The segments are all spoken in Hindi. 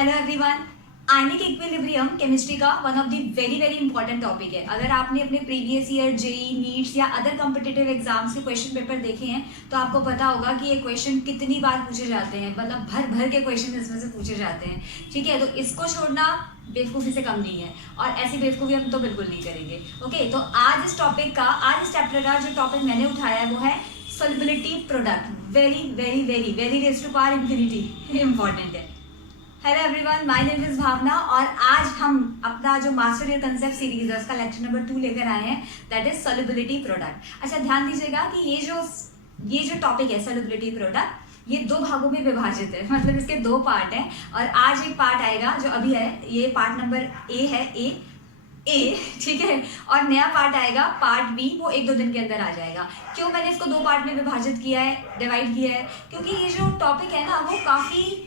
Hello everyone. Ionic equilibrium chemistry का one of the very very important topic है। अगर आपने अपने प्रीवियस ईयर जेई नीट्स या अदर कॉम्पिटिटिव एग्जाम्स के क्वेश्चन पेपर देखे हैं तो आपको पता होगा कि ये क्वेश्चन कितनी बार पूछे जाते हैं, मतलब भर भर के क्वेश्चन इसमें से पूछे जाते हैं। ठीक है, तो इसको छोड़ना बेवकूफ़ी से कम नहीं है और ऐसी बेवकूफ़ी हम तो बिल्कुल नहीं करेंगे। ओके, तो आज इस चैप्टर का जो टॉपिक मैंने उठाया है वो है solubility product. Very very very very raise to power infinity important है। Hello everyone, my name is Bhavna और आज हम अपना जो मास्टर ईयर कंसेप्ट सीरीज है उसका लेक्चर नंबर 2 लेकर आए हैं, दैट इज सॉल्युबिलिटी प्रोडक्ट। अच्छा, ध्यान दीजिएगा कि ये जो टॉपिक है सॉल्युबिलिटी प्रोडक्ट, ये 2 भागों में विभाजित है, मतलब इसके 2 पार्ट हैं और आज एक पार्ट आएगा जो अभी है, ये पार्ट नंबर ए है, ए ठीक है, और नया पार्ट आएगा पार्ट बी, वो 1-2 दिन के अंदर आ जाएगा। क्यों मैंने इसको 2 पार्ट में विभाजित किया है, डिवाइड किया है, क्योंकि ये जो टॉपिक है ना वो काफ़ी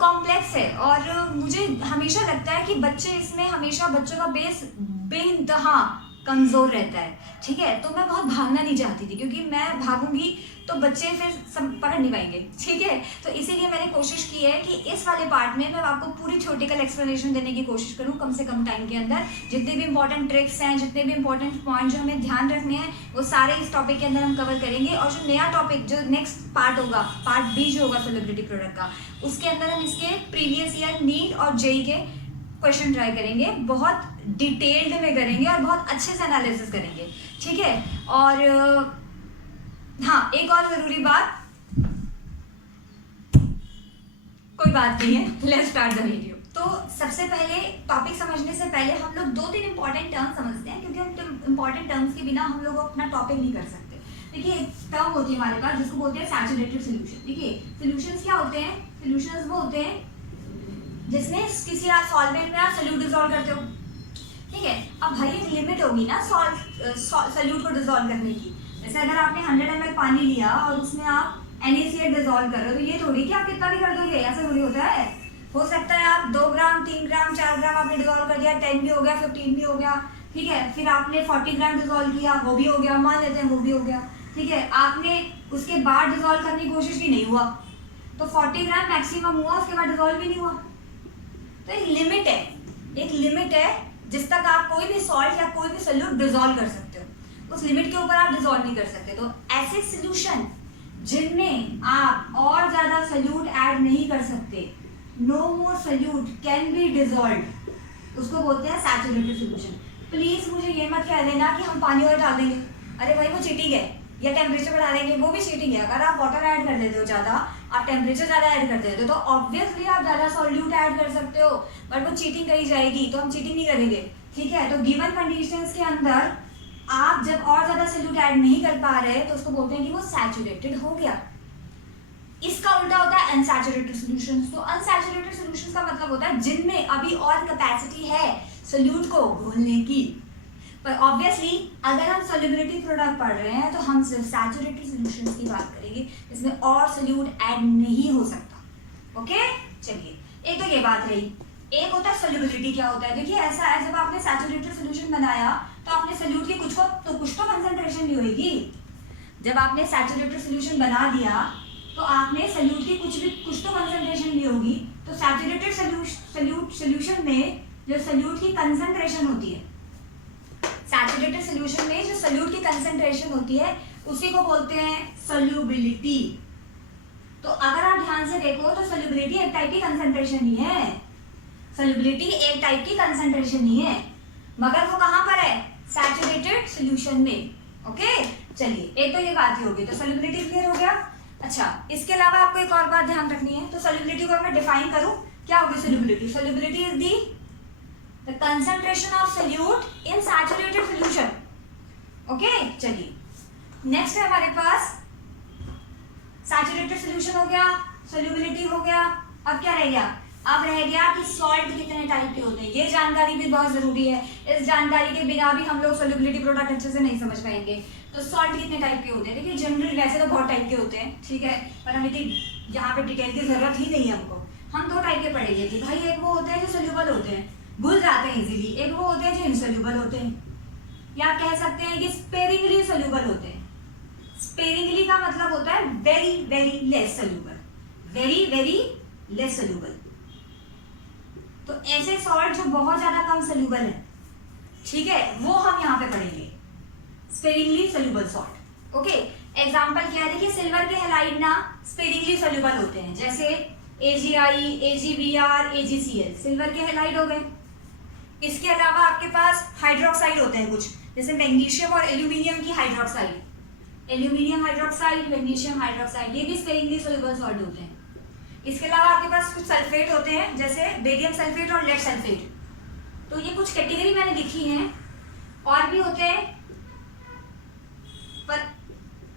कॉम्प्लेक्स है और मुझे हमेशा लगता है कि बच्चों का बेस बेइंतहा कमज़ोर रहता है। ठीक है, तो मैं बहुत भागना नहीं चाहती थी क्योंकि मैं भागूंगी तो बच्चे फिर पकड़ नहीं पाएंगे। ठीक है, तो इसीलिए मैंने कोशिश की है कि इस वाले पार्ट में मैं आपको पूरी थ्योरेटिकल एक्सप्लेनेशन देने की कोशिश करूं कम से कम टाइम के अंदर। जितने भी इंपॉर्टेंट ट्रिक्स हैं, जितने भी इंपॉर्टेंट पॉइंट जो हमें ध्यान रखने हैं वो सारे इस टॉपिक के अंदर हम कवर करेंगे। और जो नया टॉपिक, जो नेक्स्ट पार्ट होगा, पार्ट बी जो होगा सॉल्युबिलिटी प्रोडक्ट का, उसके अंदर हम इसके प्रीवियस ईयर नीट और जेई के क्वेश्चन ट्राई करेंगे, बहुत डिटेल्ड में करेंगे और बहुत अच्छे से एनालिसिस करेंगे। ठीक है, और हाँ, एक और जरूरी बात, कोई बात नहीं है, लेट्स स्टार्ट द वीडियो। तो सबसे पहले टॉपिक समझने से पहले हम लोग 2-3 इंपॉर्टेंट टर्म समझते हैं, क्योंकि हम इंपॉर्टेंट टर्म्स के बिना हम लोग अपना टॉपिक नहीं कर सकते। देखिए, एक टर्म होती है हमारे पास जिसको बोलते हैं सैचुरेटेड सोल्यूशन। देखिए, सोल्यूशंस क्या होते हैं? सोल्यूशंस वो होते हैं जिसमें किसी सॉल्वेंट में आप सोल्यूट डिसॉल्व करते हो। ठीक है, अब भाई एक लिमिट होगी ना सोल्यूट को डिसॉल्व करने की। जैसे अगर आपने 100 ml पानी लिया और उसमें आप NaCl डिसॉल्व कर रहे हो तो ये थोड़ी कि आप कितना भी कर दोगे, ऐसा थोड़ी होता है। हो सकता है आप 2 ग्राम, 3 ग्राम, 4 ग्राम आपने डिसॉल्व कर दिया, 10 भी हो गया, 15 भी हो गया। ठीक है, फिर आपने 40 ग्राम डिसॉल्व किया, वो भी हो गया, मान लेते हैं वो भी हो गया। ठीक है, आपने उसके बाद डिसॉल्व करने की कोशिश भी नहीं हुआ तो 40 ग्राम मैक्सिमम हुआ, उसके बाद डिसॉल्व भी नहीं हुआ। तो एक लिमिट है जिस तक आप कोई भी सॉल्ट या कोई भी सोल्यूट डिसॉल्व कर सकते हो, उस लिमिट के ऊपर आप डिसॉल्व नहीं कर सकते। तो ऐसे सोल्यूशन जिनमें आप और ज्यादा सोल्यूट ऐड नहीं कर सकते, no more solute can be dissolved, उसको बोलते हैं सैचुरेटेड सोल्यूशन। प्लीज मुझे ये मत कह देना कि हम पानी और डाल देंगे, अरे भाई वो चीटिंग है, या टेम्परेचर बढ़ा देंगे, वो भी चीटिंग है। अगर आप वाटर ऐड कर देते हो ज्यादा, आप टेम्परेचर ज्यादा ऐड कर देते हो तो ऑब्वियसली आप ज्यादा सोल्यूट ऐड कर सकते हो, बट वो चीटिंग कही जाएगी, तो हम चीटिंग नहीं करेंगे। ठीक है, तो गिवन कंडीशंस के अंदर आप जब और ज्यादा सोल्यूट ऐड नहीं कर पा रहे तो उसको बोलते हैं कि वो सैचुरेटेड हो गया। इसका उल्टा होता है अनसैचुरेटेड सॉल्यूशंस। तो अनसैचुरेटेड सॉल्यूशंस का मतलब होता है जिनमें अभी और कैपेसिटी है सोल्यूट को घोलने की। पर ऑब्वियसली अगर हम सॉल्युबिलिटी प्रोडक्ट पढ़ रहे हैं तो हम सिर्फ सैचुरेटेड सॉल्यूशंस की बात करेंगे जिसमें और सोल्यूट ऐड नहीं हो सकता। ओके, चलिए, एक तो ये बात रही। एक होता है सॉल्युबिलिटी। क्या होता है? देखिए, ऐसा है, जब आपने सैचुरेटेड सॉल्यूशन बनाया तो आपने सोल्यूट की कुछ तो कंसंट्रेशन ली होगी। जब आपने सैचुरेटेड सॉल्यूशन बना दिया तो आपने सोल्यूट की कुछ तो कंसंट्रेशन ली होगी। तो सैचुरेटेड सोल्यूशन में जो सोल्यूट की कंसंट्रेशन होती है, सैचुरेटेड सोल्यूशन में जो सोल्यूट की कंसंट्रेशन होती है उसी को बोलते हैं सोल्युबिलिटी। तो अगर आप ध्यान से देखो तो सोल्युबिलिटी एक टाइप की कंसंट्रेशन ही है, सोल्युबिलिटी एक टाइप की कंसंट्रेशन ही है, मगर वो कहां पर है? सैचुरेटेड सोल्यूशन में। ओके, चलिए, एक तो ये बात ही होगी, तो सोल्युबिलिटी क्लियर हो गया। अच्छा, इसके अलावा आपको एक और बात ध्यान रखनी है। तो सोल्युबिलिटी को मैं डिफाइन करूं, क्या होगी solubility? Solubility is the the concentration of solute in saturated solution. Okay, चलिए, नेक्स्ट है हमारे पास सैचुरेटेड सोल्यूशन हो गया, सोल्युबिलिटी हो गया। अब क्या रह गया? अब रह गया कि सॉल्ट कितने टाइप के होते हैं। ये जानकारी भी बहुत जरूरी है, इस जानकारी के बिना भी हम लोग सोल्युबिलिटी प्रोडक्ट अच्छे से नहीं समझ पाएंगे। तो सॉल्ट कितने टाइप के होते हैं? देखिए, जनरली वैसे तो बहुत टाइप के होते हैं, ठीक है, पर हमें यहाँ पे डिटेल की जरूरत ही नहीं है हमको। हम 2 टाइप के पढ़ेंगे कि भाई एक वो होते हैं जो सोल्यूबल होते हैं, घुल जाते हैं इजीली, एक वो होते हैं जो इनसोल्यूबल होते हैं, या आप कह सकते हैं कि स्पेरिंगली सोल्यूबल होते हैं। स्पेरिंगली का मतलब होता है very very less soluble, very very less soluble. तो ऐसे सॉल्ट जो बहुत ज्यादा कम सोल्यूबल है, ठीक है, वो हम यहाँ पे पढ़ेंगे, sparingly soluble salt. Okay, example क्या है, देखिए सिल्वर के हैलाइड ना स्पेरिंगली सोल्यूबल होते हैं, जैसे AgI, AgBr, AgCl सिल्वर के हैलाइड हो गए। इसके अलावा आपके पास हाइड्रोक्साइड होते हैं कुछ, जैसे मैग्नीशियम और एल्यूमिनियम की hydroxide, aluminium hydroxide, magnesium hydroxide, ये भी स्पेरिंगली सोल्यूबल सॉल्ट होते हैं। इसके अलावा आपके पास कुछ सल्फेट होते हैं, जैसे बेरियम सल्फेट और लेड सल्फेट। तो ये कुछ कैटेगरी मैंने लिखी है, और भी होते हैं, पर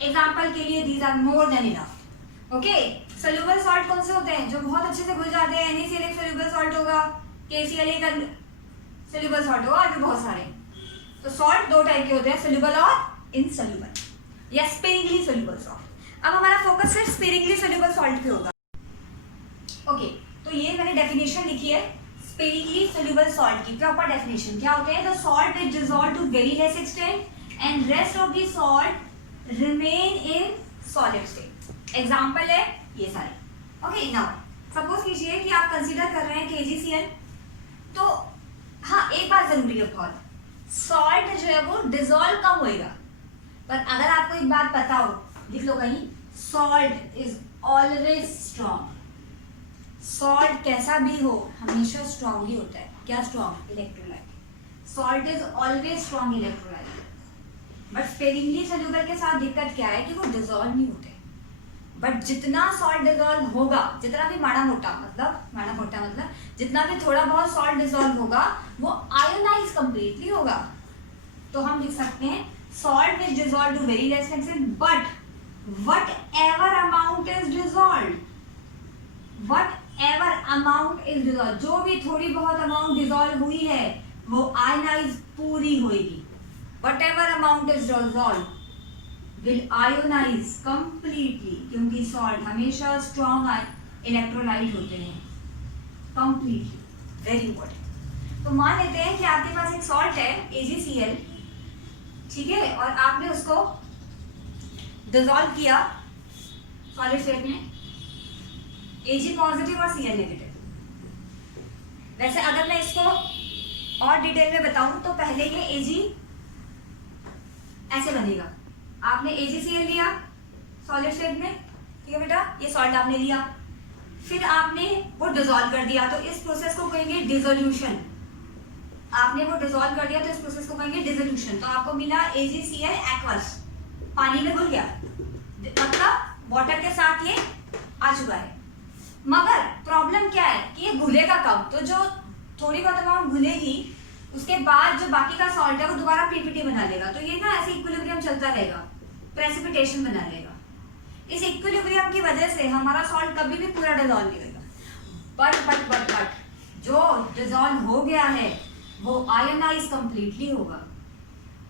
एग्जांपल के लिए these are more than enough. Okay, soluble salt कौन से होते हैं, जो बहुत अच्छे से घुल जाते हैं, NaCl एक सोल्यूबल सॉल्ट होगा, KCl एक सोल्यूबल सॉल्ट होगा, और भी बहुत सारे। तो सॉल्ट दो टाइप के होते हैं, सोल्यूबल और इनसोल्यूबल या स्पेरिंगली सोल्यूबल सॉल्ट। अब हमारा फोकस सिर्फ स्पेरिंगली सोल्यूबल सॉल्ट पे होगा। ओके, तो ये मैंने डेफिनेशन लिखी है स्पेरिंगली सोल्यूबल सॉल्ट की। प्रॉपर डेफिनेशन क्या होते हैं, the salt which dissolve to very less extent and rest of the salt remain in solid state. Example है ये सारे। ओके, नाउ सपोज कीजिए कि आप कंसीडर कर रहे हैं KgCl, तो हाँ एक बात जरूरी है बहुत, सॉल्ट जो है वो डिसॉल्व कम होएगा, पर अगर आपको एक बात पता हो, लिख लो कहीं, salt is always strong. Salt कैसा भी हो हमेशा स्ट्रॉन्ग ही होता है। क्या strong? Electrolyte. Salt is always strong electrolyte. But sparingly soluble के साथ दिक्कत क्या है कि वो डिसॉल्व नहीं होते। बट जितना सॉल्ट डिसॉल्व होगा, जितना भी माड़ा मोटा मतलब जितना भी थोड़ा बहुत सॉल्ट डिसॉल्व होगा, वो आयोनाइज कंप्लीटली होगा। तो हम लिख सकते हैं salt which dissolve to very less extent, but whatever amount is dissolve, whatever amount is dissolved, जो भी थोड़ी बहुत अमाउंट डिसॉल्व हुई है वो आयनाइज पूरी होगी। whatever amount is dissolved will ionize completely, क्योंकि सॉल्ट हमेशा स्ट्रॉन्ग इलेक्ट्रोलाइट होते हैं completely, वेरी इंपॉर्टेंट। तो मान लेते हैं कि आपके पास एक सॉल्ट है AgCl, ठीक है, और आपने उसको डिसॉल्व किया सॉलिड स्टेट में, Ag पॉजिटिव और Cl नेगेटिव। वैसे अगर मैं इसको और डिटेल में बताऊं तो पहले ये Ag ऐसे बनेगा, आपने AgCl लिया सॉलिड स्टेट में, ठीक है बेटा, ये सॉल्ट आपने लिया, फिर आपने वो डिसॉल्व कर दिया, तो इस प्रोसेस को कहेंगे डिसोल्यूशन। आपने वो डिसॉल्व कर दिया तो इस प्रोसेस को कहेंगे डिसोल्यूशन। तो आपको मिला AgCl एक्वस, पानी में घुल गया, मतलब वाटर के साथ ये आ चुका है। मगर प्रॉब्लम क्या है कि ये घुलेगा कब, तो जो थोड़ी बहुत अमाउंट घुलेगी उसके बाद जो बाकी का सॉल्ट है वो दोबारा पीपीटी बना लेगा, तो ये ना ऐसे इक्विलिब्रियम चलता रहेगा, प्रेसिपिटेशन बना लेगा। इस इक्विलिब्रियम की वजह से हमारा सॉल्ट कभी भी पूरा डिसॉल्व नहीं होगा। बट जो डिसॉल्व हो गया है वो आयोनाइज कंप्लीटली होगा।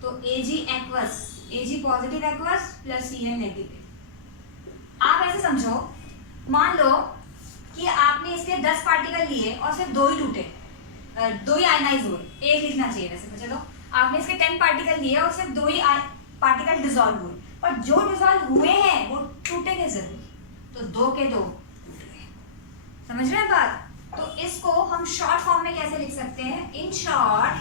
तो Ag aqueous, Ag positive aqueous plus Cl negative. आप ऐसे समझो, मान लो कि आपने इसके 10 पार्टिकल लिए और सिर्फ 2 ही टूटे, 2 ही आयनाइज हुए, एक लिखना चाहिए वैसे तो, चलो आपने इसके 10 पार्टिकल लिए और सिर्फ 2 ही पार्टिकल डिसॉल्व हुए, पर जो डिसॉल्व हुए हैं वो टूटेंगे जरूर, तो 2 के 2 टूट गए। समझ रहे हैं बात? तो इसको हम शॉर्ट फॉर्म में कैसे लिख सकते हैं, इन शॉर्ट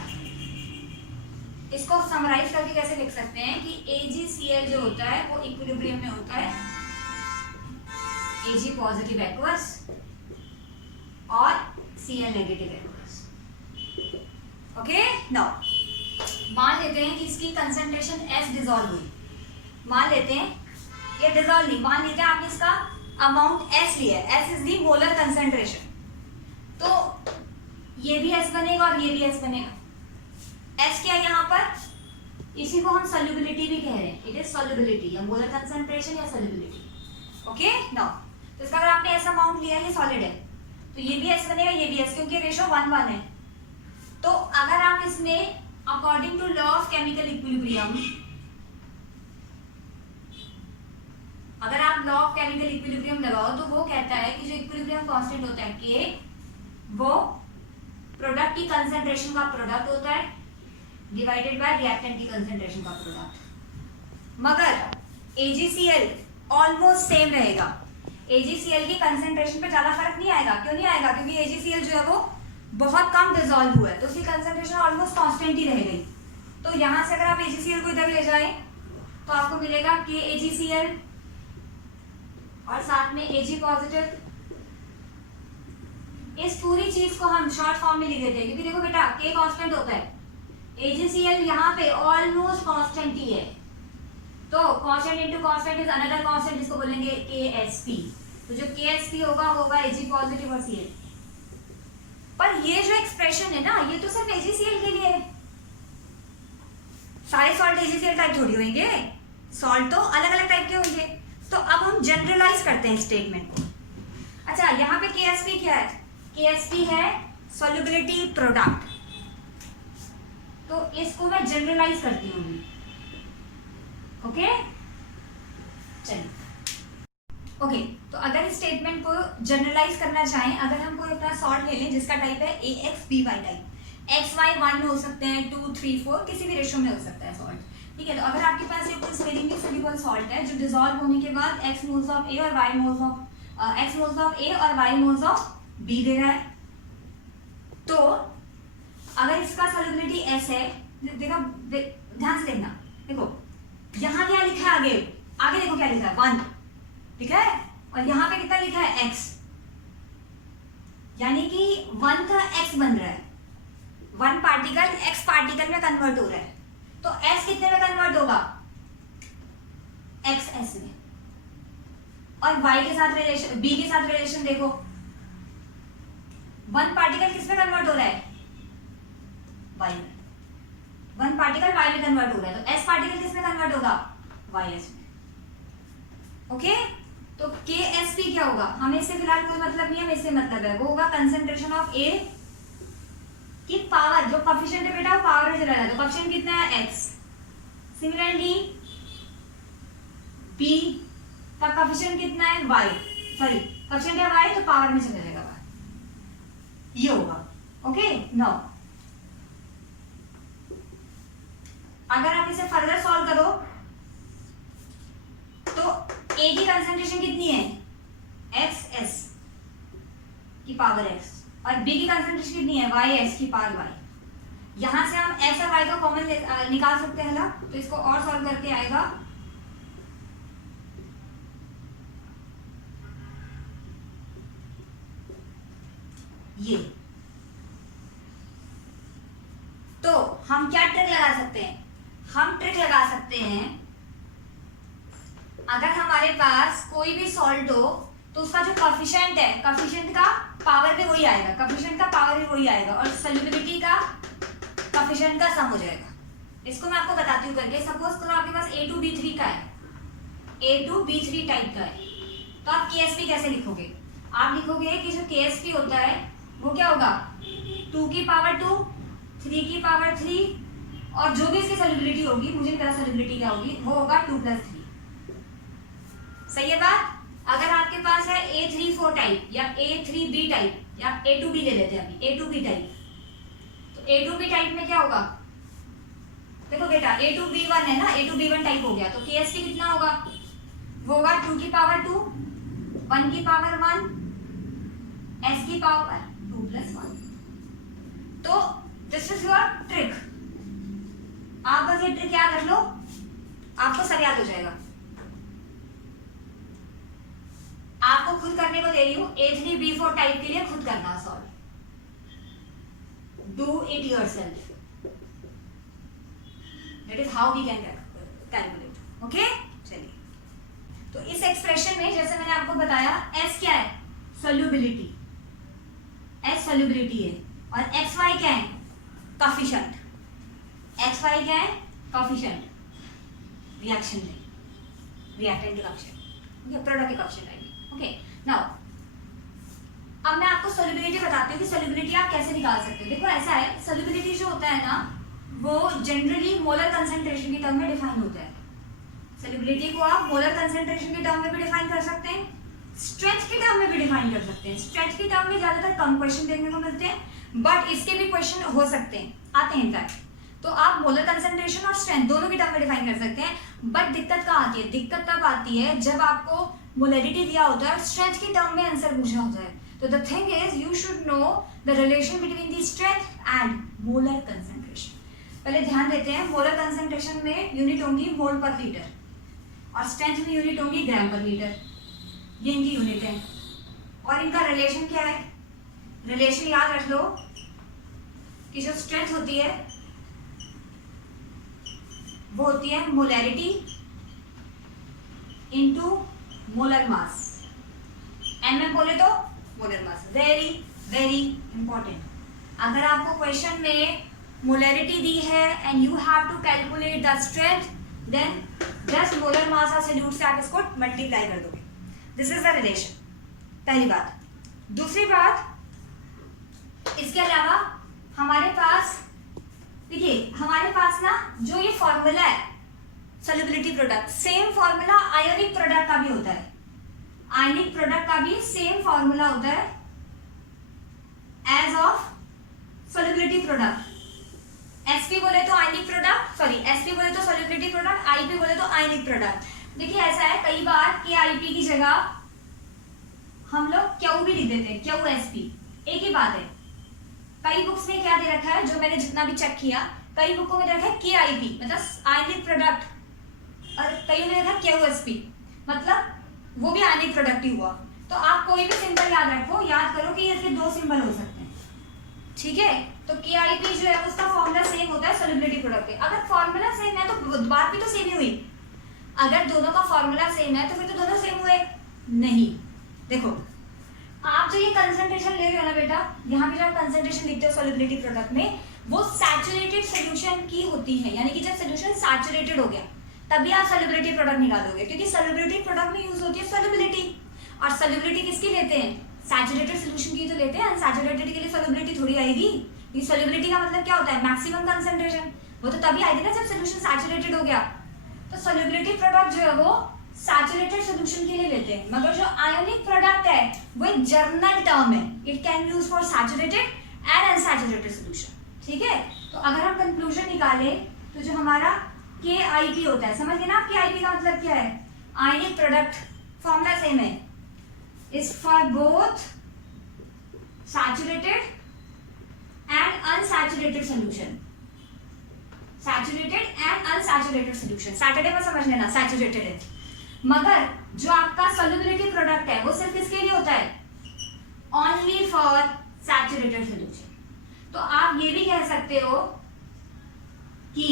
इसको समराइज करके कैसे लिख सकते हैं कि AgCl जो होता है वो इक्विलिब्रियम में होता है Ag पॉजिटिव एक्वस और Cl negative aqueous. Okay, now मान लेते हैं कि इसकी कंसंट्रेशन S डिसॉल्व हुई, मान लेते हैं ये डिसॉल्व नहीं, मान लेते हैं आपने इसका अमाउंट S लिया है, S is the molar concentration, तो ये भी S बनेगा और ये भी S बनेगा। S क्या है यहाँ पर, इसी को हम सॉल्युबिलिटी भी कह रहे हैं, इट इज सॉल्युबिलिटी या मोलर कंसंट्रेशन या सॉल्युबिलिटी। ओके, नाउ तो इसका अगर आपने ऐसा अमाउंट लिया, ये सॉलिड है, तो ये भी S बनेगा, ये भी S, क्योंकि रेशो 1:1 है। तो अगर आप इसमें according to law of chemical equilibrium, अगर आप लॉ ऑफ केमिकल इक्विलिब्रियम लगाओ तो वो कहता है कि जो इक्विलिब्रियम कांस्टेंट होता है K, वो प्रोडक्ट की कंसंट्रेशन का प्रोडक्ट होता है डिवाइडेड बाय रिएक्टेंट की कंसंट्रेशन का प्रोडक्ट। मगर AgCl ऑलमोस्ट सेम रहेगा, AgCl की कंसंट्रेशन पे ज्यादा फर्क नहीं आएगा। क्यों नहीं आएगा? क्योंकि AgCl जो है वो बहुत कम डिजोल्व हुआ है तो उसकी कंसंट्रेशन ऑलमोस्ट कांस्टेंट ही रह गई। तो यहाँ से अगर आप AgCl को इधर ले जाएं तो आपको मिलेगा KAgCl और साथ में Ag पॉजिटिव। इस पूरी चीज को हम शॉर्ट फॉर्म में लिख देते हैं क्योंकि देखो बेटा K कांस्टेंट होता है, AgCl यहाँ पे ऑलमोस्ट कांस्टेंट ही है, तो constant into constant is another constant जिसको बोलेंगे KSP। तो जो KSP होगा वो होगा Ag पॉजिटिव और Cl। पर ये जो एक्सप्रेशन है ना ये तो सिर्फ AgCl के लिए है, सारे सॉल्ट AgCl टाइप थोड़ी होंगे, सॉल्ट तो अलग अलग टाइप के होंगे। तो अब हम जनरलाइज करते हैं स्टेटमेंट को। अच्छा यहाँ पे KSP क्या है, KSP है सॉल्युबिलिटी प्रोडक्ट, तो इसको मैं जनरलाइज करती हूँ। ओके चलिए ओके तो अगर इस स्टेटमेंट को जनरलाइज करना चाहें, अगर हम कोई अपना सॉल्ट ले लें जिसका टाइप है AXBY टाइप, XY 1 में हो सकते हैं, 2 3 4 किसी भी रेशो में हो सकता है सॉल्ट, ठीक है। तो अगर आपके पास ये कोई स्पेरिंगली सोल्यूबल सॉल्ट है जो डिसॉल्व होने के बाद X मोल्स ऑफ A और Y moles of X moles of A और Y मोल्स ऑफ B दे रहा है, तो अगर इसका सॉल्युबिलिटी S है, देखो ध्यान से देखना, देखो यहाँ क्या लिखा है, आगे आगे देखो क्या लिखा है 1, ठीक है, और यहाँ पे कितना लिखा है X, यानी कि 1 का X बन रहा है, 1 पार्टिकल X पार्टिकल में कन्वर्ट हो रहा है, तो S कितने में कन्वर्ट होगा, XS में। और Y के साथ रिलेशन, B के साथ रिलेशन देखो, 1 पार्टिकल किस में कन्वर्ट हो रहा है, Y में, 1 पार्टिकल Y में कन्वर्ट हो रहा है, तो S पार्टिकल किस में कन्वर्ट होगा, YS में। ओके तो KSP क्या होगा, हमें इससे फिलहाल कोई मतलब नहीं है, हमें इससे मतलब है, वो होगा कंसंट्रेशन ऑफ A की पावर, जो कोफिशिएंट है बेटा वो पावर में चला रहा है, तो कोफिशिएंट कितना है X। सिमिलरली B का कोफिशिएंट कितना है Y, सॉरी कोफिशिएंट है Y तो पावर में चला जाएगा Y, ये होगा। ओके नाउ अगर आप इसे फर्दर सॉल्व करो तो A की कंसंट्रेशन कितनी है XS की पावर X और B की कंसंट्रेशन कितनी है YS की पावर Y। यहां से हम S और Y को कॉमन निकाल सकते हैं ना, तो इसको और सॉल्व करके आएगा ये। तो हम क्या ट्रिक लगा सकते हैं, हम ट्रिक लगा सकते हैं, अगर हमारे पास कोई भी सॉल्ट हो तो उसका जो कोफिशिएंट है, कोफिशिएंट का पावर भी वही आएगा, कोफिशिएंट का पावर भी वही आएगा और सॉल्युबिलिटी का कोफिशिएंट का सम हो जाएगा। इसको मैं आपको बताती हूँ करके। सपोज करो आपके पास A2B3 का है, A2B3 टाइप का है, तो आप KSP कैसे लिखोगे, आप लिखोगे कि जो KSP होता है वो क्या होगा 2 की पावर 2, 3 की पावर 3 और जो भी इसकी सॉल्युबिलिटी होगी, मुझे नहीं पता सॉल्युबिलिटी क्या होगी, वो होगा 2 + 3। सही है बात। अगर आपके पास है A34 टाइप या A3B टाइप या A2B ले लेते हैं अभी, A2B टाइप, तो A2B टाइप में क्या होगा, देखो बेटा A2B1 है ना, A2B1 टाइप हो गया, तो KSP कितना होगा, वो होगा 2 की पावर 2, 1 की पावर 1, S की पावर 2 + 1। तो दिस इज योर ट्रिक, आप बस ये ट्रिक याद रख लो, आपको सब याद हो जाएगा। आपको खुद करने को दे रही हूं, A3B4 टाइप के लिए खुद करना solve, do it yourself, that is how we can calculate. Okay चलिए, तो इस एक्सप्रेशन में जैसे मैंने आपको बताया S क्या है, सॉल्युबिलिटी, S सॉल्युबिलिटी है और XY क्या है, कोफिशिएंट, XY क्या है, कोफिशिएंट रिएक्शन में, रिएक्टेंट के कोफिशिएंट, ये प्रोडक्ट के कोफिशिएंट आएंगे। ओके नाउ अब मैं आपको सॉल्युबिलिटी बताती हूँ कि सॉल्युबिलिटी आप कैसे निकाल सकते हो। देखो ऐसा है, सॉल्युबिलिटी जो होता है ना वो जनरली मोलर कंसंट्रेशन की टर्म में डिफाइन होता है। सॉल्युबिलिटी को आप मोलर कंसंट्रेशन की टर्म में भी डिफाइन कर सकते हैं, स्ट्रेंथ की टर्म में भी डिफाइन कर सकते हैं। स्ट्रेंथ की टर्म में ज्यादातर कम क्वेश्चन देखने को मिलते हैं, बट इसके भी क्वेश्चन हो सकते हैं, आते हैं इनफैक्ट। तो आप मोलर कंसंट्रेशन और स्ट्रेंथ दोनों की टर्म में डिफाइन कर सकते हैं, बट दिक्कत कहाँ आती है, दिक्कत तब आती है जब आपको मोलरिटी दिया होता है, स्ट्रेंथ की टर्म में आंसर पूछा होता है। तो the thing is you should know the relation between the strength and molar concentration. पहले ध्यान देते हैं, मोलर कंसंट्रेशन में यूनिट होंगी मोल पर लीटर और स्ट्रेंथ में यूनिट होंगी ग्राम पर लीटर, ये इनकी यूनिट है। और इनका रिलेशन क्या है? रिलेशन याद रख लो कि जो स्ट्रेंथ होती है वो होती है molarity into molar mass. MM बोले तो molar mass. Very very important. अगर आपको क्वेश्चन में मोलैरिटी दी है and you have to calculate the strength, then just molar mass और सॉल्यूट से आप इसको मल्टीप्लाई कर दोगे। दिस इज द रिलेशन, पहली बात। दूसरी बात, इसके अलावा हमारे पास देखिए, हमारे पास ना जो ये फॉर्मूला है solubility product, same formula ionic product का भी होता है। आयनिक प्रोडक्ट का भी सेम फॉर्मूला होता है as of solubility product. SP बोले तो आयनिक प्रोडक्ट, सॉरी एसपी बोले तो सॉल्युबिलिटी प्रोडक्ट, आईपी बोले तो आयनिक प्रोडक्ट। देखिए ऐसा है, कई बार के आईपी की जगह हम लोग क्यू भी लिख देते हैं, क्यू एसपी, एक ही बात है। कई बुक्स में क्या दे रखा है, जो मैंने जितना भी चेक किया, कई बुकों में दे रखा है के आईपी मतलब आयनिक प्रोडक्ट, और कई में रखा क्यू एसपी मतलब वो भी आयनिक प्रोडक्ट ही हुआ। तो आप कोई भी सिंबल याद रखो, याद करो कि इसके दो सिंबल हो सकते हैं, ठीक है। तो के आईपी जो है उसका फॉर्मूला सेम होता है सॉल्युबिलिटी प्रोडक्ट के। अगर फॉर्मूला सेम है तो बात भी तो सेम ही हुई। अगर दोनों का फॉर्मूला सेम है तो फिर तो दोनों सेम हुए नहीं। देखो आप जो ये कंसंट्रेशन ले रहे हो ना बेटा, यहाँ पे जो कंसंट्रेशन लिखते हो सॉल्युबिलिटी प्रोडक्ट में, वो सैचुरेटेड सॉल्यूशन की होती है। यानी कि जब सॉल्यूशन सैचुरेटेड हो गया तभी आप सॉल्युबिलिटी प्रोडक्ट निकालोगे, क्योंकि सॉल्युबिलिटी प्रोडक्ट में यूज होती है सॉल्युबिलिटी। और सॉल्युबिलिटी किसकी लेते हैं? सैचुरेटेड सॉल्यूशन की तो लेते हैं, अनसैचुरेटेड के लिए सॉल्युबिलिटी थोड़ी आएगी। ये सॉल्युबिलिटी का मतलब क्या होता है? Maximum concentration. वो तो तभी आएगी ना जब सॉल्यूशन सैचुरेटेड हो गया। तो सॉल्युबिलिटी प्रोडक्ट जो है वो सैचुरेटेड सॉल्यूशन के लिए लेते हैं, मगर जो आयोनिक प्रोडक्ट है वो एक जर्नल टर्म है। It can use for saturated and unsaturated solution, ठीक है। तो अगर हम कंक्लूजन निकाले तो जो हमारा के आई पी होता है, समझ गए ना? के आई पी का मतलब क्या है? आयोनिक प्रोडक्ट, फॉर्मूला सेम है, is for both saturated and unsaturated solution. Saturated and unsaturated solution, Saturday में समझ लेना सैचुरेटेड है। मगर जो आपका सॉल्युबिलिटी प्रोडक्ट है वो सिर्फ किसके लिए होता है? Only for saturated solution. तो आप ये भी कह सकते हो कि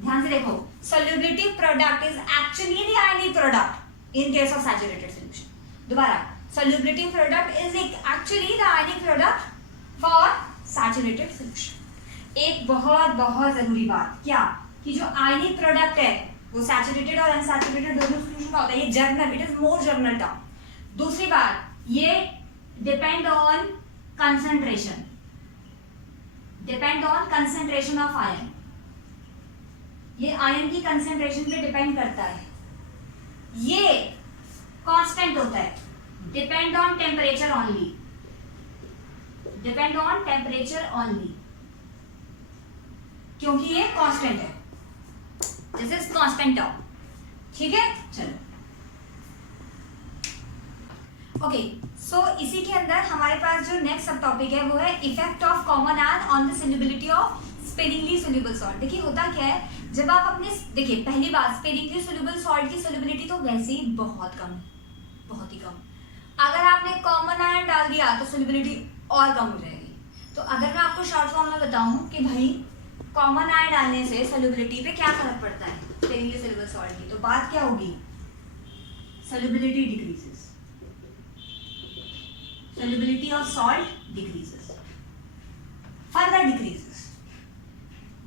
ध्यान से देखो, solubility product is actually the ionic product in case of saturated solution. दोबारा, solubility product is actually the ionic product for saturated solution. एक बहुत बहुत जरूरी बात क्या, कि जो आयनिक प्रोडक्ट है वो सैचुरेटेड और अनसैचुरेटेड दोनों सॉल्यूशन का होता है। ये journal, it is more journal term. दूसरी बात, ये depend on concentration, depend on concentration of ion. ये आयन की कंसंट्रेशन पे डिपेंड करता है। ये कांस्टेंट होता है, depend on temperature only, depend on temperature only, क्योंकि ये कांस्टेंट है। दिस इज कांस्टेंट टर्म, ठीक है। चलो ओके, सो इसी के अंदर हमारे पास जो नेक्स्ट सब टॉपिक है वो है effect of common ion on the solubility of sparingly soluble salt. देखिए होता क्या है, जब आप अपने, देखिए पहली बात, स्पेरिंगली सोल्यूबल सॉल्ट की सोल्युबिलिटी तो वैसे ही बहुत कम है, बहुत ही कम। अगर आपने कॉमन आयन डाल दिया तो सोल्युबिलिटी और कम हो जाएगी। तो अगर मैं आपको शॉर्ट फॉर्म में बताऊं कि भाई कॉमन आयन डालने से सोल्युबिलिटी पे क्या फर्क पड़ता है स्पेरिंगली सोल्यूबल सॉल्ट की, तो बात क्या होगी? Solubility decreases, solubility of salt decreases, further decreases.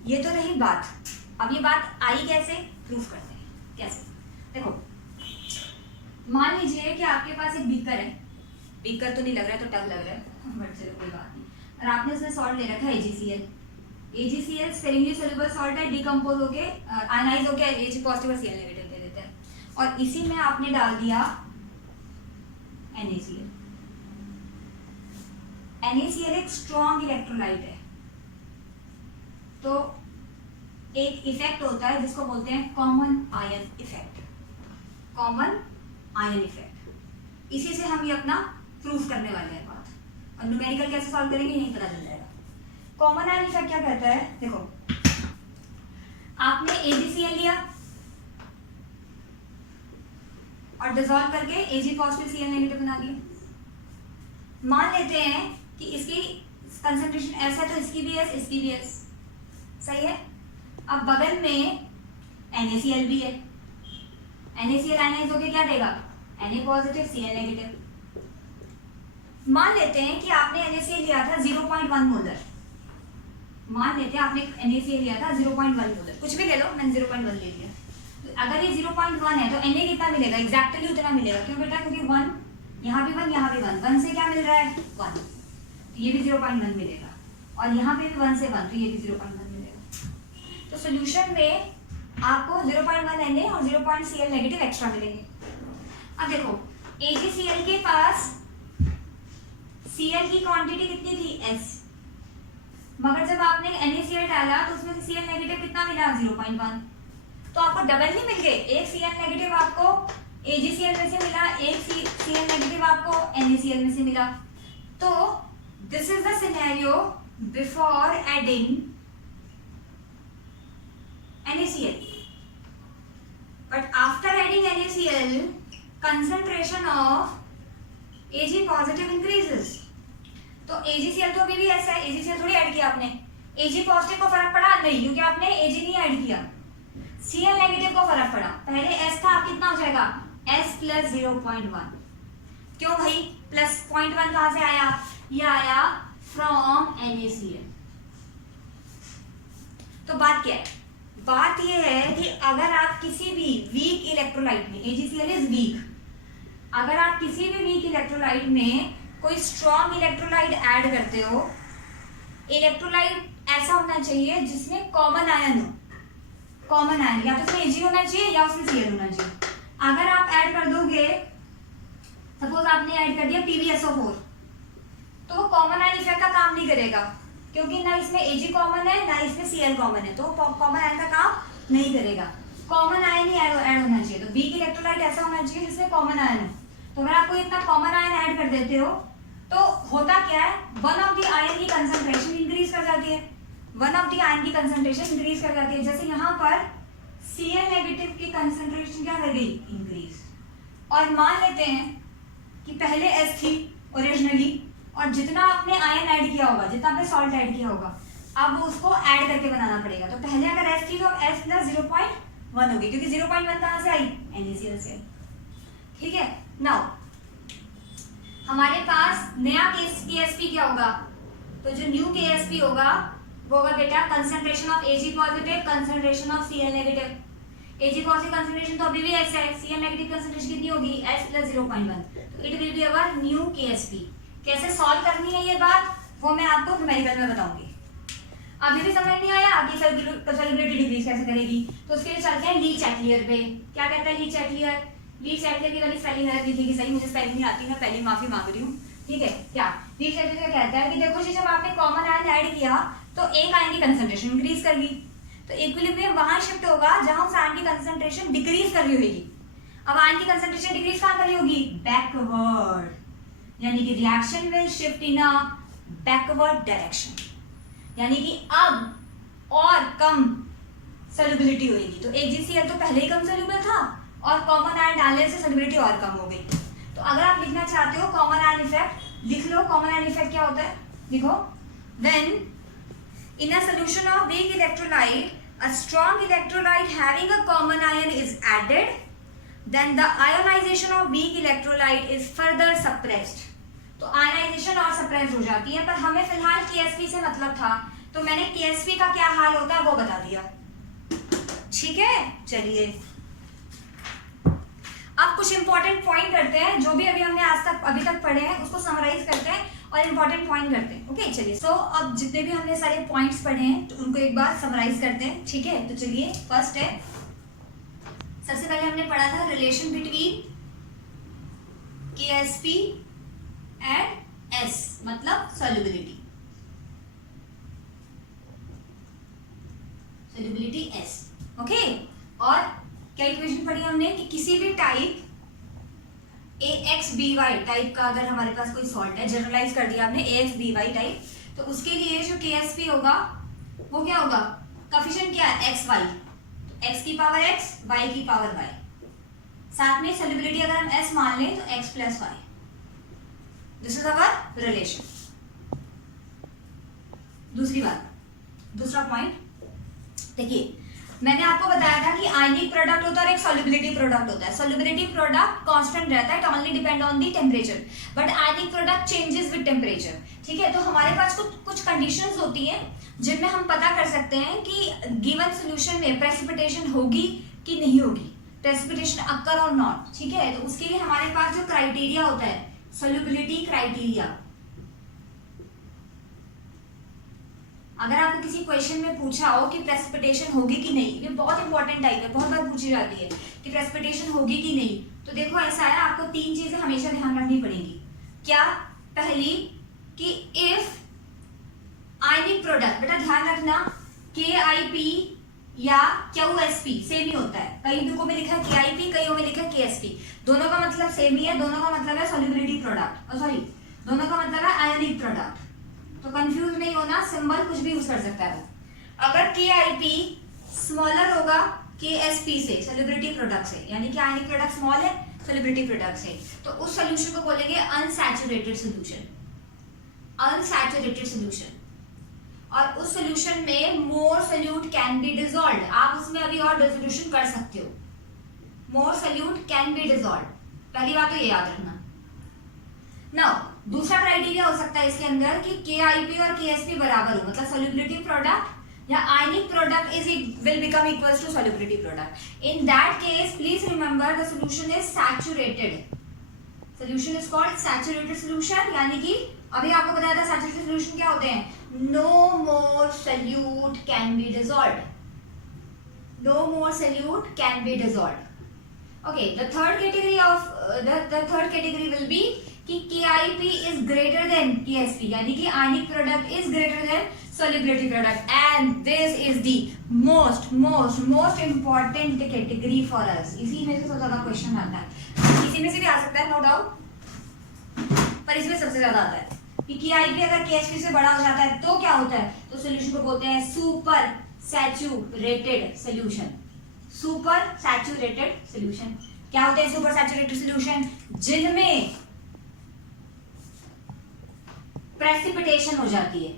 ये तो रही बात। अब ये बात आई कैसे, प्रूफ करते हैं कैसे। देखो मान लीजिए कि आपके पास एक बीकर है, बीकर तो नहीं लग रहा है तो टब लग रहा है, बट चलो कोई बात नहीं, और आपने उसमें सॉल्ट ले रखा है AgCl। AgCl sparingly soluble salt है, डिकम्पोज होके आयनाइज होके Ag पॉजिटिव और Cl नेगेटिव दे देता है, और इसी में आपने डाल दिया NaCl। NaCl एक स्ट्रॉन्ग इलेक्ट्रोलाइट है, तो एक इफेक्ट होता है जिसको बोलते हैं common ion effect, common ion effect. इसी से हम ये अपना प्रूफ करने वाले हैं बात। और न्यूमेरिकल कैसे सॉल्व करेंगे यही पता चल जाएगा। कॉमन आयन इफेक्ट क्या कहता है, देखो आपने AgCl लिया और डिसॉल्व करके Ag पॉजिटिव Cl नेगेटिव बना दिया। मान लेते हैं कि इसकी कंसंट्रेशन ऐसा है तो इसकी भी S इसकी भी S, सही है। अब बगल में NaCl भी है, NaCl आयनाइज होके क्या देगा, Na पॉजिटिव Cl नेगेटिव। मान लेते हैं कि आपने NaCl लिया था 0.1 मोलर, मान लेते हैं आपने NaCl लिया था 0.1 मोलर, कुछ भी ले लो, मैंने 0.1 ले लिया। तो अगर ये 0.1 है तो Na कितना मिलेगा, एग्जैक्टली उतना मिलेगा। क्यों बेटा, क्योंकि 1 यहाँ भी 1 यहाँ भी 1, 1 से क्या मिल रहा है 1, तो ये भी 0.1 मिलेगा, और यहाँ पे भी 1 से 1, तो ये भी 0.1 मिलेगा। तो सोल्यूशन में आपको 0.1 Na और 0.1 Cl नेगेटिव एक्स्ट्रा मिलेंगे। अब देखो AgCl के पास Cl की क्वांटिटी कितनी थी S, मगर जब आपने NaCl डाला तो उसमें से Cl नेगेटिव कितना मिला 0.1, तो आपको डबल नहीं मिल गए, एक Cl नेगेटिव आपको AgCl में से मिला, एक Cl नेगेटिव आपको NaCl में से मिला। तो this is the scenario before adding NaCl, but after adding NaCl concentration of Ag positive increases। तो AgCl तो अभी भी ऐसा है, AgCl थोड़ी ऐड किया आपने, Ag पॉजिटिव को फर्क पड़ा नहीं क्योंकि आपने Ag नहीं ऐड किया, Cl नेगेटिव को फर्क पड़ा। पहले S था, अब कितना हो जाएगा S प्लस 0.1। क्यों भाई प्लस 0.1 कहां से आया, ये आया फ्रॉम NaCl। तो बात क्या है, बात ये है कि अगर आप किसी भी वीक इलेक्ट्रोलाइट में, AgCl इज वीक, अगर आप किसी भी वीक इलेक्ट्रोलाइट में कोई स्ट्रॉन्ग इलेक्ट्रोलाइट ऐड करते हो, इलेक्ट्रोलाइट ऐसा होना चाहिए जिसमें कॉमन आयन हो, कॉमन आयन या तो उसमें Ag होना चाहिए या उसमें Cl होना चाहिए। अगर आप ऐड कर दोगे, सपोज आपने ऐड कर दिया PbSO4, तो वो कॉमन आयन इफेक्ट का काम नहीं करेगा क्योंकि ना इसमें Ag कॉमन है ना इसमें Cl कॉमन है, तो कॉमन आयन का काम नहीं करेगा। कॉमन आयन ही ऐड होना चाहिए। तो वीक इलेक्ट्रोलाइट ऐसा होना चाहिए जिसमें कॉमन आयन हो। तो अगर आप कोई इतना कॉमन आयन ऐड कर देते हो तो होता क्या है, वन ऑफ द आयन की कंसंट्रेशन इंक्रीज कर जाती है, वन ऑफ द आयन की कंसंट्रेशन इंक्रीज कर जाती है। जैसे यहाँ पर Cl नेगेटिव की कंसंट्रेशन क्या कर गई, इंक्रीज। और मान लेते हैं कि पहले S थी ओरिजिनली, और जितना आपने आयन ऐड किया होगा, जितना आपने सॉल्ट ऐड किया होगा, अब उसको ऐड करके बनाना पड़ेगा। तो पहले अगर S थी तो S प्लस 0.1 होगी, क्योंकि 0.1 कहां से आई, NaCl से। ठीक है, नाउ हमारे पास नया KSP क्या होगा, तो जो न्यू KSP होगा वो होगा बेटा concentration of Ag positive, concentration of Cl negative. Ag positive concentration तो अभी भी S है, Cl नेगेटिव कंसंट्रेशन कितनी होगी, S प्लस 0.1, तो it will be our new KSP। कैसे सॉल्व करनी है ये बात, वो मैं आपको न्यूमेरिकल में बताऊंगी। अभी भी समझ नहीं आया कि सॉल्युबिलिटी डिक्रीज कैसे करेगी, तो उसके लिए चलते हैं ली चैटलियर पे। क्या कहता है ली चैटलियर, ली चैटलियर की वाली स्पेलिंग गलत लिखी कि सही, मुझे स्पेलिंग नहीं आती, मैं पहले माफी मांग रही हूँ। ठीक है, क्या ली चैटलियर कहता है कि देखो जी जब आपने कॉमन आयन ऐड किया तो एक आयन की कंसंट्रेशन इंक्रीज कर गई, तो इक्विलिब्रियम वहां शिफ्ट होगा जहां उस आयन की कंसंट्रेशन डिक्रीज कर रही होगी। अब आयन की कंसंट्रेशन डिक्रीज कहां कर रही होगी, बैकवर्ड, यानी कि reaction will shift in a backward direction, यानी कि अब और कम सॉल्युबिलिटी होगी। तो AgCl तो पहले ही कम सॉल्युबल था और कॉमन आयन डालने से सॉल्युबिलिटी और कम हो गई। तो अगर आप लिखना चाहते हो कॉमन आयन इफेक्ट, लिख लो। कॉमन आयन इफेक्ट क्या होता है, देखो, when in a solution of weak electrolyte a strong electrolyte having a common ion is added, then the ionisation of weak electrolyte is further suppressed. तो आयनाइजेशन और सप्रेस हो जाती है, पर हमें फिलहाल KSP से मतलब था, तो मैंने KSP का क्या हाल होता है वो बता दिया। ठीक है, चलिए अब कुछ इंपॉर्टेंट पॉइंट करते हैं, जो भी हमने आज तक अभी तक पढ़े हैं उसको समराइज करते हैं और इंपॉर्टेंट पॉइंट करते हैं। ओके चलिए, सो अब जितने भी हमने सारे पॉइंट्स पढ़े हैं तो उनको एक बार समराइज करते हैं। ठीक है, तो चलिए फर्स्ट है, सबसे पहले हमने पढ़ा था relation between KSP and S, मतलब सॉल्युबिलिटी, सॉल्युबिलिटी S। ओके, और क्या इक्वेशन पढ़ी हमने कि किसी भी टाइप AXBY टाइप का अगर हमारे पास कोई सॉल्ट है, जनरलाइज कर दिया आपने AXBY टाइप, तो उसके लिए जो KSP होगा वो क्या होगा, कोफिशिएंट क्या है XY, x की पावर x, y की पावर y, साथ में सॉल्युबिलिटी अगर हम S मान लें तो x plus y, this is our relation. दूसरी बात, दूसरा पॉइंट देखिए, मैंने आपको बताया था कि आयनिक प्रोडक्ट होता है और एक सॉल्युबिलिटी प्रोडक्ट होता है। सॉल्युबिलिटी प्रोडक्ट कांस्टेंट रहता है, it only depend on the temperature, but ionic product changes with temperature. ठीक है, तो हमारे पास कुछ कंडीशंस होती हैं जिनमें हम पता कर सकते हैं कि गिवन सॉल्यूशन में प्रेसिपिटेशन होगी कि नहीं होगी, प्रेसिपिटेशन अकर और नॉट। ठीक है, तो उसके लिए हमारे पास जो क्राइटेरिया होता है, सॉल्युबिलिटी क्राइटेरिया। अगर आपको किसी क्वेश्चन में पूछा हो कि प्रेसिपिटेशन होगी कि नहीं, ये बहुत इंपॉर्टेंट टाइप है, बहुत बार पूछी जाती है कि प्रेसिपिटेशन होगी कि नहीं, तो देखो ऐसा है, आपको 3 चीजें हमेशा ध्यान रखनी पड़ेगी। क्या? पहली कि इफ आयनिक प्रोडक्ट, बेटा ध्यान रखना, KIP या QSP सेम ही होता है, कई बुकों में लिखा है KIP, कईयों में लिखा है KSP, दोनों का मतलब सेम ही है, दोनों का मतलब है सॉल्युबिलिटी प्रोडक्ट, सॉरी दोनों का मतलब है आयनिक प्रोडक्ट, तो कंफ्यूज नहीं होना, सिंबल कुछ भी यूज कर सकता है। अगर KIP स्मॉलर होगा KSP से, सॉल्युबिलिटी प्रोडक्ट से, यानी कि आयनिक प्रोडक्ट स्मॉल है सॉल्युबिलिटी प्रोडक्ट से, तो उस सॉल्यूशन को बोलेंगे अनसैचुरेटेड सॉल्यूशन, अनसैचुरेटेड सॉल्यूशन। और उस सॉल्यूशन में मोर सोल्यूट कैन बी डिसॉल्व्ड, आप उसमें अभी और डिसोल्यूशन कर सकते हो, मोर सोल्यूट कैन बी डिसॉल्व्ड, पहली बात तो ये याद रखना। नाउ दूसरा क्राइटेरिया हो सकता है इसके अंदर कि KIP और KSP बराबर हो, मतलब सॉल्युबिलिटी प्रोडक्ट या ionic product is will become equals to solubility product. In that case please remember the solution is saturated, solution is called saturated solution, यानी कि अभी आपको बताया था सैचुरेटेड सॉल्यूशन क्या होते हैं, no more solute can be dissolved, no more solute can be dissolved. Okay, the third category will be कि KIP is greater than KSP, यानी कि ionic product is greater than solubility product, and this is the most important category for us. इसी में से सबसे ज्यादा क्वेश्चन आता है, इसी में से भी आ सकता है नो डाउट, पर इसमें सबसे ज्यादा आता है कि KIP अगर KSP से बड़ा हो जाता है तो क्या होता है, तो सॉल्यूशन को बोलते हैं super saturated solution, super saturated solution. क्या होते हैं सुपर सैचुरेटेड सॉल्यूशन? जिनमें प्रेसिपिटेशन हो जाती है।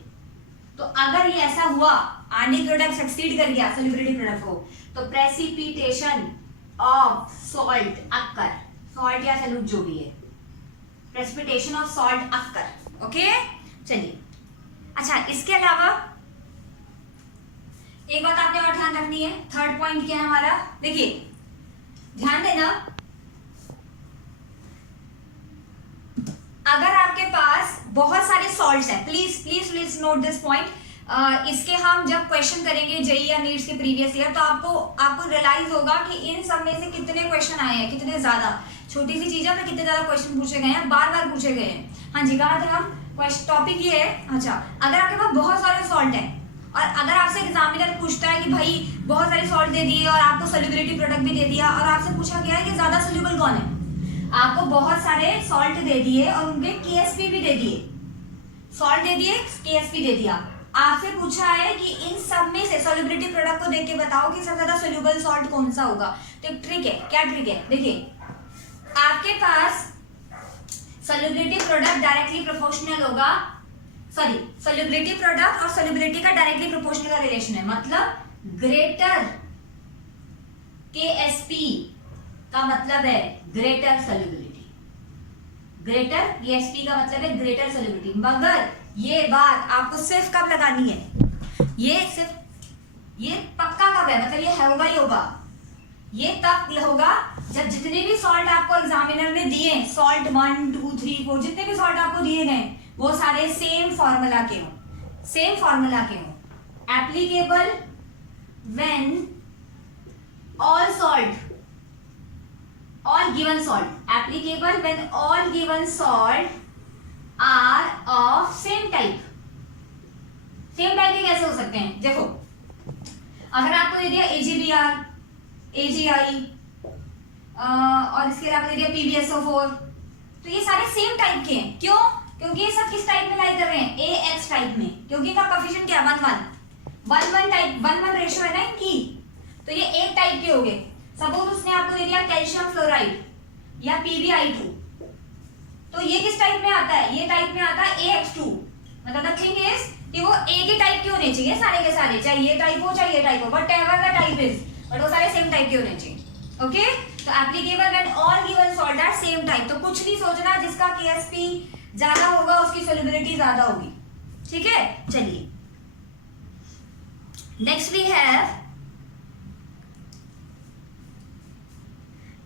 तो अगर ये ऐसा हुआ, आयनिक प्रोडक्ट सक्सीड कर गया सॉल्युबिलिटी प्रोडक्ट को, तो precipitation of salt occur, salt या सॉल्यूट जो भी है, precipitation of salt occur. Okay, चलिए अच्छा, इसके अलावा एक बात आपने और ध्यान रखनी है, थर्ड पॉइंट क्या है हमारा, देखिए ध्यान देना, अगर आपके पास बहुत सारे सॉल्ट्स हैं, प्लीज नोट दिस पॉइंट, इसके हम जब क्वेश्चन करेंगे जेईई या नीट्स के प्रीवियस ईयर, तो आपको रियलाइज होगा कि इन सब में से कितने क्वेश्चन आए हैं, कितने ज्यादा, छोटी सी चीजों में कितने ज्यादा क्वेश्चन पूछे गए हैं, बार बार पूछे गए हैं। हाँ जी, कहा था हम, टॉपिक ये है। अच्छा, अगर आपके पास बहुत सारे सॉल्ट है और अगर आपसे एग्जामिनर पूछता है कि भाई बहुत सारे सॉल्ट दे दिए और आपको सॉल्युबिलिटी प्रोडक्ट भी दे दिया, और आपसे पूछा गया है कि ज्यादा सोल्यूबल कौन है, आपको बहुत सारे सॉल्ट दे दिए और उनके KSP भी दे दिए, सॉल्ट दे दिए KSP दे दिया, आपसे पूछा है कि इन सब में से सॉल्युबिलिटी प्रोडक्ट को देख के बताओ कि सबसे ज्यादा सोल्यूबल सॉल्ट कौन सा होगा। तो ट्रिक है, क्या ट्रिक है, देखिए आपके पास सॉल्युबिलिटी प्रोडक्ट डायरेक्टली प्रोपोर्शनल होगा, सॉरी सॉल्युबिलिटी प्रोडक्ट और सॉल्युबिलिटी का डायरेक्टली प्रोपोर्शनल का रिलेशन है, मतलब ग्रेटर KSP का मतलब है ग्रेटर सॉल्युबिलिटी, ग्रेटर KSP का मतलब है ग्रेटर सॉल्युबिलिटी। मगर ये बात आपको सिर्फ कब लगानी है, ये पक्का कब है, मतलब ये होगा ही होगा, ये तब होगा जब जितने भी सॉल्ट आपको एग्जामिनर ने दिए, सॉल्ट 1 2 3 4 जितने भी सॉल्ट आपको दिए गए वो सारे सेम फॉर्मूला के हो, सेम फॉर्मूला के हो। Applicable when all salt, all given salt, applicable when all given salt are of same type। same type के कैसे हो सकते हैं, देखो अगर आपको दे दिया AgBr, AgI और इसके अलावा दे दिया PbSO4, तो ये सारे सेम टाइप के हैं। क्यों? क्योंकि ये सब किस टाइप में लाई कर रहे हैं? AX टाइप में, क्योंकि इनका कोएफिशिएंट क्या 1 1 टाइप 1 1 रेशियो है ना इनकी, तो ये एक टाइप के हो गए। सपोज उसने आपको दे दिया कैल्शियम फ्लोराइड या PbI2, तो ये किस टाइप में आता है? ये टाइप में आता है AX2। मतलब द थिंग इज कि वो एक ही टाइप के होने चाहिए सारे के सारे, चाहे ये टाइप हो चाहे ये टाइप हो, but ever the type is, but वो सारे सेम टाइप के होने चाहिए। ओके, तो applicable when all given salt are same type. तो कुछ नहीं सोचना, जिसका KSP ज्यादा होगा उसकी सोल्युबिलिटी ज्यादा होगी। ठीक है, चलिए next we have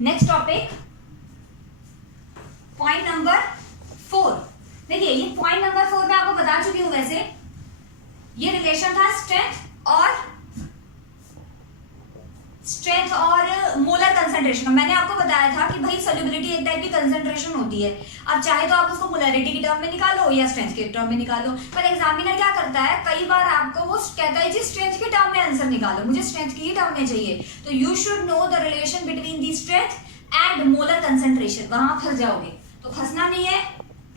next topic point number 4। देखिए ये पॉइंट नंबर 4 मैं आपको बता चुकी हूं। वैसे ये रिलेशन था स्ट्रेंथ और मोलर कंसंट्रेशन का। मैंने आपको बताया था कि भाई सोल्युबिलिटी एक टाइप की कंसंट्रेशन होती है। अब चाहे तो आप उसको मोलरिटी की टर्म में निकालो या स्ट्रेंथ के टर्म में निकालो, पर एग्जामिनर क्या करता है, कई बार आपको वो कहता है जी स्ट्रेंथ के टर्म में आंसर निकालो, मुझे स्ट्रेंथ की ही टर्म में चाहिए। तो you should know the relation between the strength and molar concentration. वहां फंस जाओगे तो फंसना नहीं है,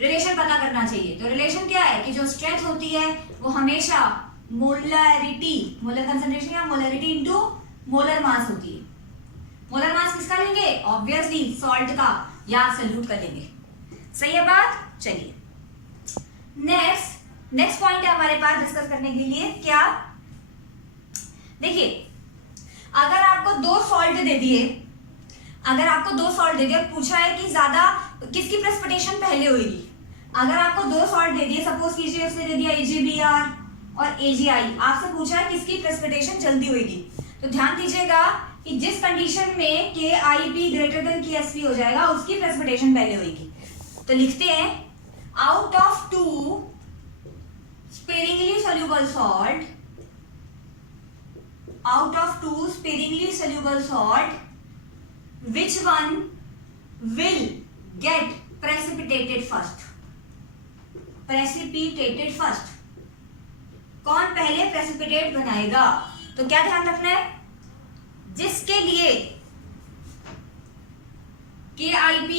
रिलेशन पता करना चाहिए। तो रिलेशन क्या है कि जो स्ट्रेंथ होती है वो हमेशा मोलरिटी, मोलर कंसंट्रेशन या मोलरिटी इनटू मोलर मास होती है। मोलर मास किसका लेंगे? ऑब्वियसली सॉल्ट का या सल्यूट का लेंगे। सही है बात? चलिए नेक्स्ट पॉइंट है हमारे पास डिस्कस करने के लिए। क्या? देखिए अगर आपको दो सॉल्ट दे दिए, पूछा है कि ज्यादा किसकी प्रेसिपिटेशन पहले होगी। अगर आपको दो सॉल्ट दे दिए, सपोज कीजिए उसने दे दिया AgBr और AgI, आपसे पूछा है किसकी प्रेसिपिटेशन जल्दी होगी। तो ध्यान दीजिएगा कि जिस कंडीशन में KIP ग्रेटर देन KSP हो जाएगा उसकी प्रेसिपिटेशन पहले होगी। तो लिखते हैं out of two sparingly soluble salt, which one will get precipitated first? कौन पहले प्रेसिपिटेट बनाएगा? तो क्या ध्यान रखना है, जिसके लिए KIP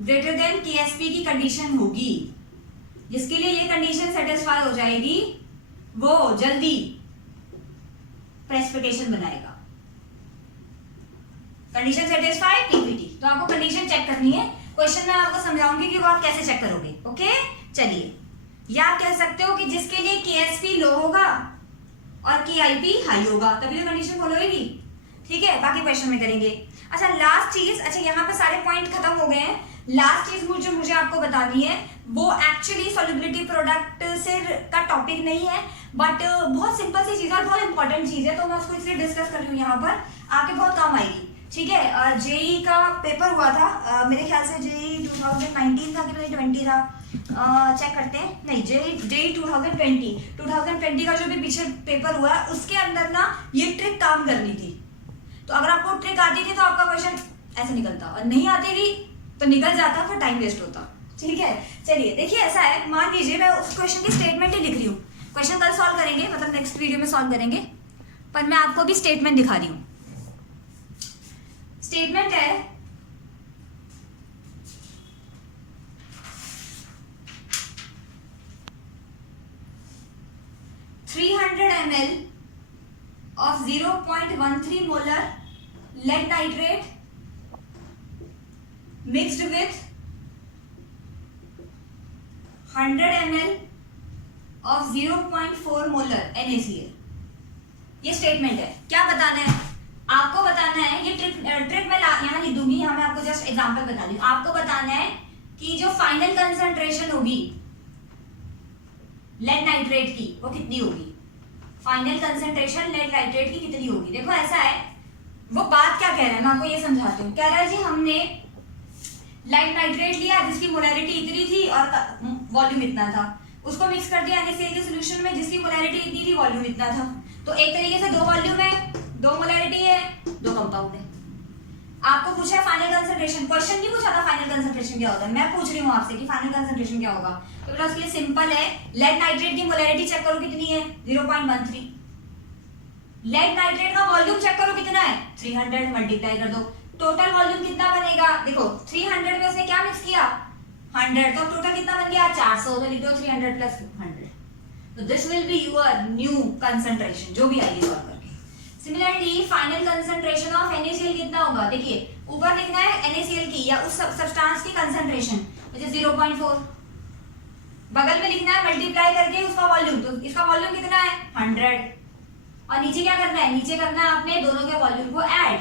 ग्रेटर देन KSP की कंडीशन होगी, जिसके लिए ये कंडीशन सेटिस्फाई हो जाएगी वो जल्दी प्रेसिपिटेशन बनाएगा। Condition satisfy PPT। तो आपको कंडीशन चेक करनी है, क्वेश्चन में आपको समझाऊंगी कि वो आप कैसे चेक करोगे। ओके, चलिए या आप कह सकते हो कि जिसके लिए KSP लो होगा और KIP हाई होगा, तभी तो कंडीशन फॉलो होगी। ठीक है, बाकी क्वेश्चन में करेंगे। अच्छा लास्ट चीज, अच्छा यहाँ पे सारे पॉइंट खत्म हो गए हैं। लास्ट चीज मुझे आपको बतानी है, वो एक्चुअली सॉल्युबिलिटी प्रोडक्ट से का टॉपिक नहीं है, बट बहुत सिंपल सी चीज है, बहुत इंपॉर्टेंट चीज है, तो मैं उसको इसलिए डिस्कस कर रही हूँ यहाँ पर, आपके बहुत काम आएगी। ठीक है, जेई का पेपर हुआ था, मेरे ख्याल से जेई 2019 था कि 2020 था, चेक करते हैं। नहीं, जेई 2020 का जो भी पीछे पेपर हुआ है उसके अंदर ना ये ट्रिक काम करनी थी। तो अगर आपको ट्रिक आती थी तो आपका क्वेश्चन ऐसे निकलता, और नहीं आती थी तो निकल जाता, फिर टाइम वेस्ट होता। ठीक है, चलिए देखिए ऐसा है, मान लीजिए मैं उस क्वेश्चन की स्टेटमेंट ही लिख रही हूँ। क्वेश्चन कल सॉल्व करेंगे, मतलब नेक्स्ट वीडियो में सॉल्व करेंगे, पर मैं आपको भी स्टेटमेंट दिखा रही हूँ। स्टेटमेंट है ml of 0.13 molar lead nitrate mixed with 100 ml of 0.4 molar NaCl। ये स्टेटमेंट है। क्या बताना है आपको? बताना है, ये ट्रिक मैं यहाँ लिख दूंगी, यहाँ मैं आपको जस्ट एग्जांपल बता रही हूँ। आपको बताना है कि जो फाइनल कंसंट्रेशन होगी लेड नाइट्रेट की वो कितनी होगी। फाइनल कंसंट्रेशन लेड नाइट्रेट की कितनी होगी? देखो ऐसा है, वो बात क्या कह रहा है मैं आपको ये समझाती हूँ। कह रहा है जी हमने लेड नाइट्रेट लिया जिसकी मोलैरिटी इतनी थी और वॉल्यूम इतना था, उसको मिक्स कर दिया NaCl के सॉल्यूशन में जिसकी मोलैरिटी इतनी थी, वॉल्यूम इतना था। तो एक तरीके से दो वॉल्यूम है, दो मोलैरिटी है, दो कंपाउंड है। आपको पूछा है फाइनल कंसंट्रेशन, क्वेश्चन नहीं पूछा था फाइनल कंसंट्रेशन क्या होता है, मैं पूछ रही हूँ आपसे कि फाइनल कंसंट्रेशन क्या होगा। तो बेटा उसके लिए सिंपल है, लेड नाइट्रेट की मोलैरिटी चेक करो कितनी है, 0.13। लेड नाइट्रेट का वॉल्यूम चेक करो कितना है, 300, मल्टीप्लाई कर दो, टोटल वॉल्यूम कितना बनेगा। देखो 300 में उसने क्या मिक्स किया, 100, तो टोटल कितना बन गया 400, तो लिख दो 300 प्लस 100, तो this will be your new concentration, जो भी आएगी सॉल्व करके। Similarly final concentration of NaCl कितना होगा, देखिए ऊपर लिखना है NaCl की या उस सब्सटेंस की कंसंट्रेशन विच इज 0.4, बगल में लिखना है मल्टीप्लाई करके उसका वॉल्यूम, तो इसका वॉल्यूम कितना है 100, और नीचे क्या करना है, नीचे करना है अपने दोनों के वॉल्यूम को ऐड।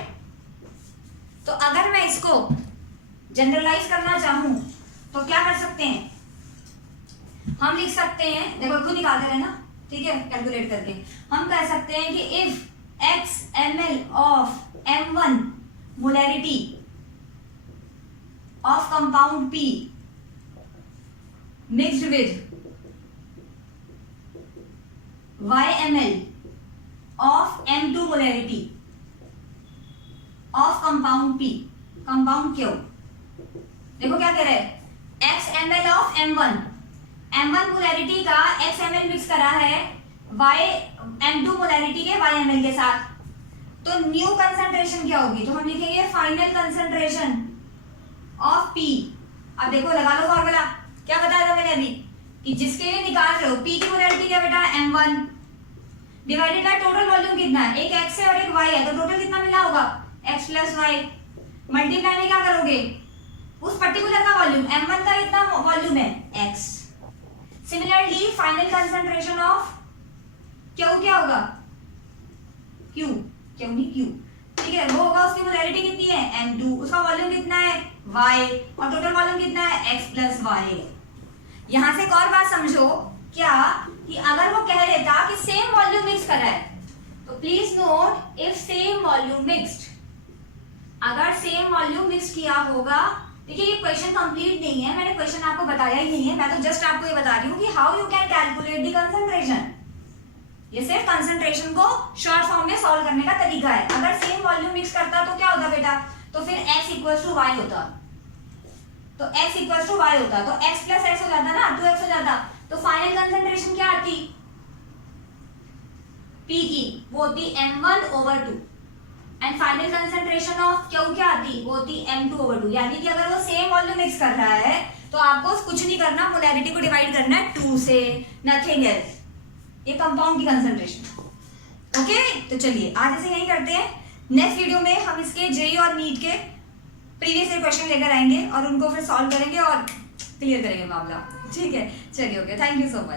तो अगर मैं इसको जनरलाइज करना चाहूं तो क्या कर सकते हैं, हम लिख सकते हैं, देखो खुद निकालते रहना, ठीक है, कैलकुलेट करके हम कह सकते हैं कि if x ml of m1 molarity of compound P mixed with y ml of m2 molarity of compound P, compound Q, देखो क्या कह रहे हैं, x ml of m1 molarity का x ml मिक्स करा है y m2 मोलैरिटी के y ml के साथ, तो न्यू कंसंट्रेशन क्या होगी, तो हम लिखेंगे फाइनल कंसंट्रेशन ऑफ P। अब देखो लगा लो फॉर्मूला, क्या बताया था मैंने अभी कि जिसके लिए निकाल रहे हो P की मोलैरिटी क्या बेटा m1 divided by total volume कितना है, एक x है और एक y है, तो टोटल कितना मिला होगा x प्लस y, मल्टीप्लाई में क्या करोगे उस पर्टिकुलर का वॉल्यूम, m1 का कितना वॉल्यूम है x। Similarly final concentration of Q क्या होगा, Q नहीं Q, ठीक है, वो होगा उसकी मोलैरिटी कितनी है m2, उसका वॉल्यूम कितना है y, और टोटल वॉल्यूम कितना है x प्लस y। यहां से एक और बात समझो, क्या कि अगर वो कह देता कि सेम वॉल्यूम मिक्स करा है, तो please note if same volume mixed, अगर सेम वॉल्यूम मिक्स किया होगा, देखिए ये क्वेश्चन कंप्लीट नहीं है, मैंने क्वेश्चन आपको बताया ही नहीं है, मैं तो जस्ट आपको ये बता रही हूँ कि how you can calculate the concentration, ये सिर्फ कंसंट्रेशन को शॉर्ट फॉर्म में सॉल्व करने का तरीका है। अगर सेम वॉल्यूम मिक्स करता तो क्या होता बेटा, तो फिर x इक्वल्स टू वाई होता, तो x इक्वल्स टू वाई होता, तो x प्लस x हो जाता ना, 2x हो जाता, तो फाइनल कंसंट्रेशन क्या आती P की, वो होती m1/2, and final concentration of Q क्या आती, वो होती m2/2, यानी कि अगर वो सेम वॉल्यूम मिक्स कर रहा है तो आपको कुछ नहीं करना, मोलैरिटी को डिवाइड करना है 2 से, नथिंग एल्स, ये कंपाउंड की कंसंट्रेशन। ओके, तो चलिए आज ऐसे यही करते हैं, नेक्स्ट वीडियो में हम इसके जेई और नीट के प्रीवियस ईयर क्वेश्चन लेकर आएंगे और उनको फिर सॉल्व करेंगे और क्लियर करेंगे मामला, ठीक है, चलिए okay, thank you so much.